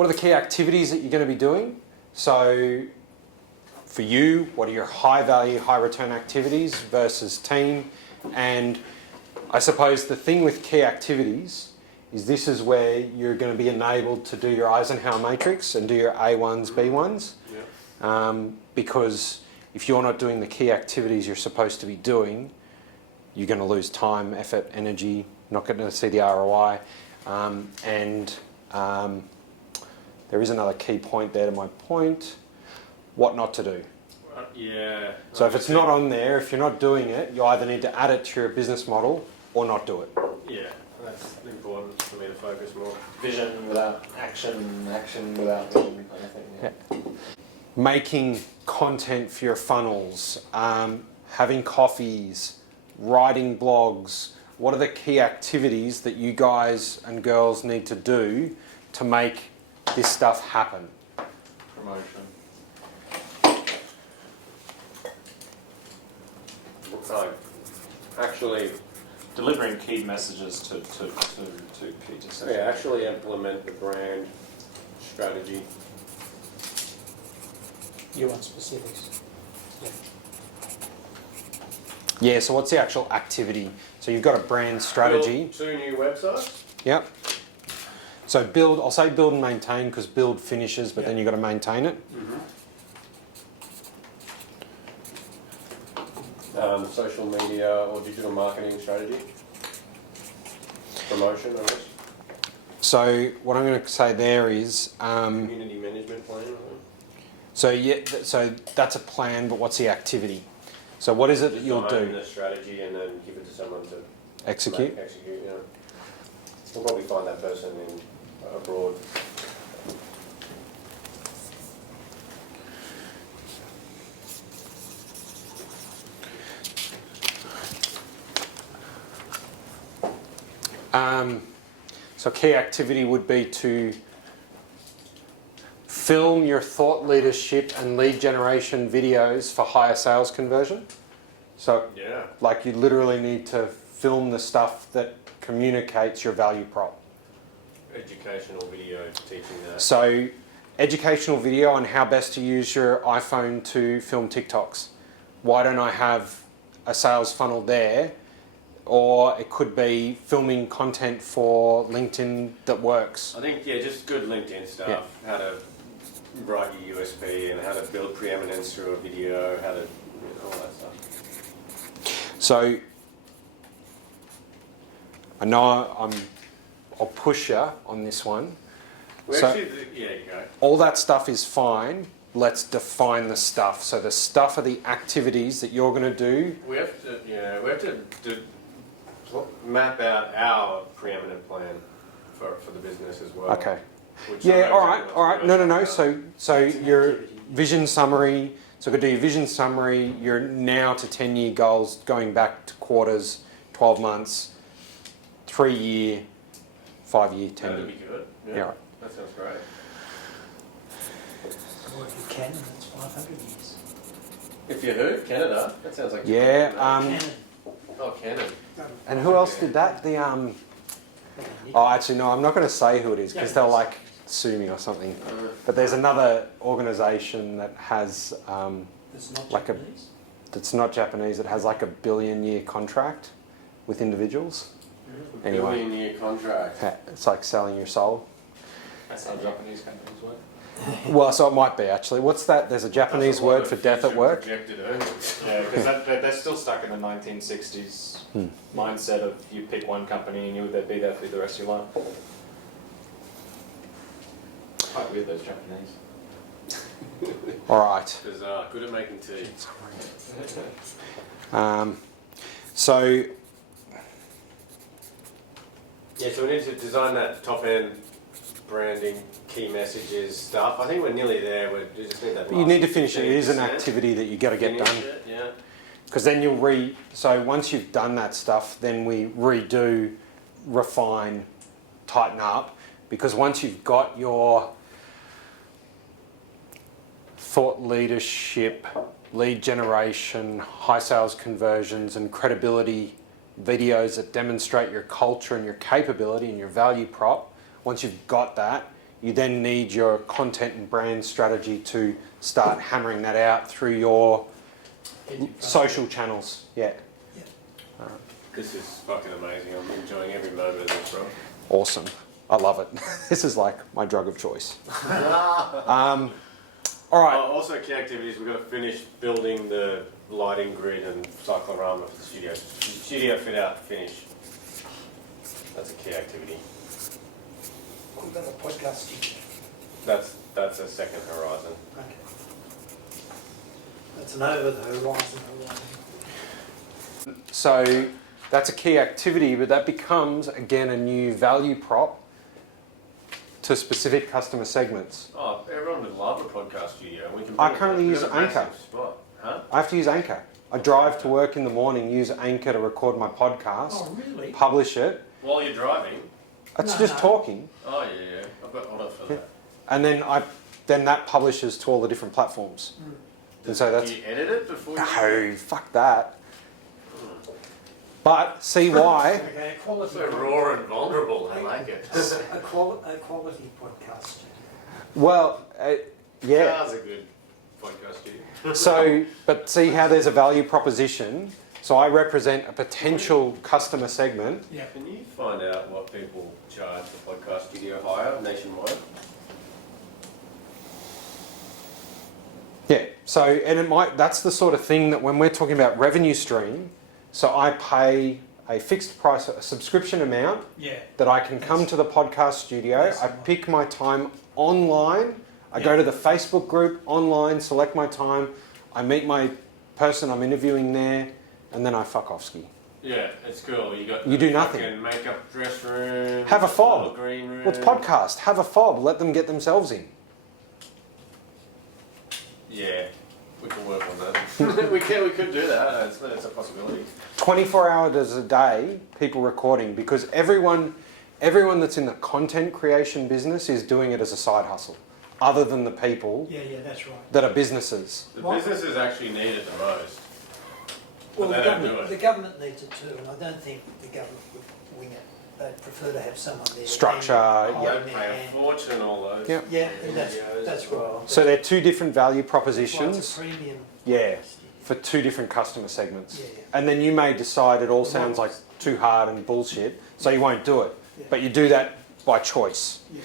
what are the key activities that you're going to be doing? So for you, what are your high value, high return activities versus team? And I suppose the thing with key activities is this is where you're going to be enabled to do your Eisenhower matrix and do your A1s, B1s. Yeah. Because if you're not doing the key activities you're supposed to be doing, you're going to lose time, effort, energy, not going to see the ROI. There is another key point there to my point. What not to do. Yeah. So if it's not on there, if you're not doing it, you either need to add it to your business model or not do it. Yeah, that's important for me to focus more. Vision without action, action without vision, kind of thing. Yeah. Making content for your funnels, having coffees, writing blogs. What are the key activities that you guys and girls need to do to make this stuff happen? Promotion. Actually, Delivering key messages to key decisions. yeah, actually implement the brand strategy. You want specifics? Yeah, so what's the actual activity? So you've got a brand strategy. Build 2 new websites. Yep. So build, I'll say build and maintain because build finishes, but then you've got to maintain it. Social media or digital marketing strategy. Promotion, I guess. So what I'm going to say there is, Community management plan. so that's a plan, but what's the activity? So what is it that you'll Design do? the strategy and then give it to someone to Execute? execute, yeah. We'll probably find that person abroad. So key activity would be to film your thought leadership and lead generation videos for higher sales conversion. So Yeah. like you literally need to film the stuff that communicates your value prop. Educational video teaching that. So educational video on how best to use your iPhone to film TikToks. Why don't I have a sales funnel there? Or it could be filming content for LinkedIn that works. I think, yeah, just good LinkedIn stuff. Yeah. How to write your USP and how to build preeminence through a video, how to, all that stuff. So I know I'll push you on this one. So Yeah, you go. all that stuff is fine. Let's define the stuff. So the stuff are the activities that you're going to do. We have to map out our preeminent plan for the business as well. Okay. Which Yeah, I all know right. No. So your vision summary, so go do your vision summary, your now to 10-year goals going back to quarters, 12 months, 3-year, 5-year, 10-year. That'd be good. Yeah, right. That sounds great. Or if you can, that's 500 years. If you who? Canada? That sounds like... Yeah, Canon. Oh, Canada. and who else did that? Oh, actually, no, I'm not going to say who it is because they'll like sue me or something. But there's another organisation that has It's not like Japanese. that's not Japanese. It has like a 1 billion-year contract with individuals. Anyway, Billion-year contract. it's like selling your soul. That's how Japanese companies work. Well, so it might be actually. What's that? There's a Japanese word for death at work. Projected earnings. Yeah, because they're still stuck in the 1960s mindset of you pick one company and you'll be there for the rest of your life. Quite weird, those Japanese. All right. Bizarre. Good at making tea. So Yeah, so we need to design that top-end branding, key messages stuff. I think we're nearly there. We just need that. you need to finish it. It is an 15%. activity that you got to get Finish done. it, yeah. Because then you'll so once you've done that stuff, then we redo, refine, tighten up. Because once you've got your thought leadership, lead generation, high sales conversions and credibility videos that demonstrate your culture and your capability and your value prop, once you've got that, you then need your content and brand strategy to start hammering that out through your Get in front social channels. Yeah, This is fucking amazing. I'm enjoying every moment of this, bro. awesome. I love it. This is like my drug of choice. All right. Also, key activities. We've got to finish building the lighting grid and cyclorama for the studio. Studio fit out, finish. That's a key activity. We've got a podcast studio. That's a second horizon. Okay. That's an over the horizon. So that's a key activity, but that becomes, again, a new value prop to specific customer segments. Oh, everyone would love a podcast studio. We can. I currently use a Anchor. massive spot. Huh? I have to use Anchor. I drive to work in the morning, use Anchor to record my podcast, Oh, really? publish it. While you're driving. It's No, just no. talking, Oh yeah. I've got order for that. and then that publishes to all the different platforms. And so that's Do you edit it before you? no, fuck that. But see why? Okay, a quality. So raw and vulnerable. I like it. A quality podcast studio. Well, yeah. Cars are good podcast studio. So, but see how there's a value proposition. So I represent a potential customer segment. Yeah. Can you find out what people charge for podcast studio hire nationwide? Yeah. So, and it might, that's the sort of thing that when we're talking about revenue stream, so I pay a fixed price, a subscription amount Yeah. that I can come to the podcast studio. That's I right. pick my time online. I Yeah. go to the Facebook group online, select my time. I meet my person I'm interviewing there, and then I fuck off ski. Yeah, it's cool. You got You do nothing. fucking makeup dress room. Have a fob. little green room. Well, it's podcast. Have a fob. Let them get themselves in. Yeah, we can work on that. we could do that. That's a possibility. 24 hours a day, people recording, because everyone that's in the content creation business is doing it as a side hustle, other than the people Yeah, that's right. that are businesses. The What? businesses actually need it the most. Well, But the they don't do government, it. the government needs it too, and I don't think the government would wing it. They'd prefer to have someone there. Structure, holding yeah. their They pay a hand. fortune all those. Yep. Yeah, videos that's as well. right. So they're two different value That's why propositions, it's a premium. yeah, studio. for two different customer segments. Yeah, yeah. And then you may decide it all The sounds like models. too hard and bullshit, so you won't do it. Yeah. But you do that by choice. Yeah.